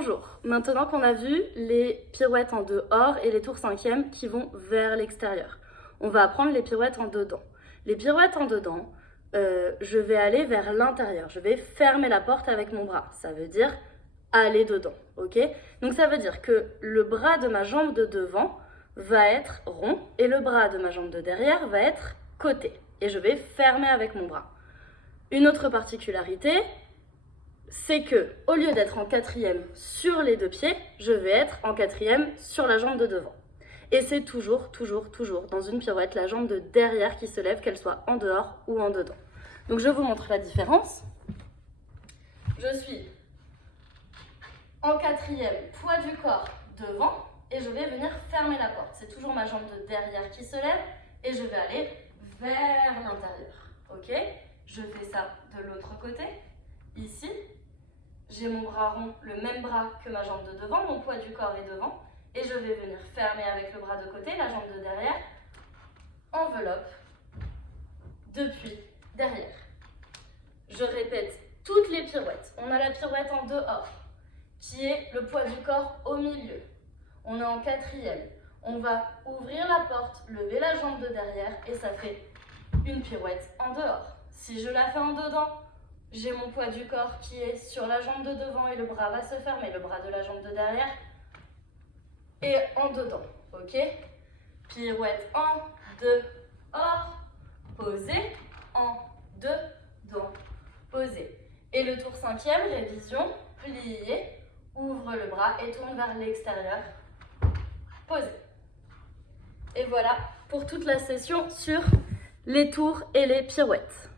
Bonjour, maintenant qu'on a vu les pirouettes en dehors et les tours cinquièmes qui vont vers l'extérieur, on va apprendre les pirouettes en dedans. Les pirouettes en dedans, je vais aller vers l'intérieur, je vais fermer la porte avec mon bras, ça veut dire aller dedans, ok? Donc ça veut dire que le bras de ma jambe de devant va être rond et le bras de ma jambe de derrière va être côté et je vais fermer avec mon bras. Une autre particularité, c'est que au lieu d'être en quatrième sur les deux pieds, je vais être en quatrième sur la jambe de devant. Et c'est toujours dans une pirouette la jambe de derrière qui se lève, qu'elle soit en dehors ou en dedans. Donc je vous montre la différence. Je suis en quatrième, poids du corps devant, et je vais venir fermer la porte. C'est toujours ma jambe de derrière qui se lève, et je vais aller vers l'intérieur. Ok? Je fais ça de l'autre côté, ici. J'ai mon bras rond, le même bras que ma jambe de devant, mon poids du corps est devant, et je vais venir fermer avec le bras de côté, la jambe de derrière, enveloppe, depuis derrière. Je répète toutes les pirouettes. On a la pirouette en dehors, qui est le poids du corps au milieu. On est en quatrième. On va ouvrir la porte, lever la jambe de derrière, et ça fait une pirouette en dehors. Si je la fais en dedans, j'ai mon poids du corps qui est sur la jambe de devant et le bras va se fermer, le bras de la jambe de derrière et en dedans, ok? Pirouette en dehors, posé, en dedans, posé. Et le tour cinquième, révision, plié, ouvre le bras et tourne vers l'extérieur, posé. Et voilà pour toute la session sur les tours et les pirouettes.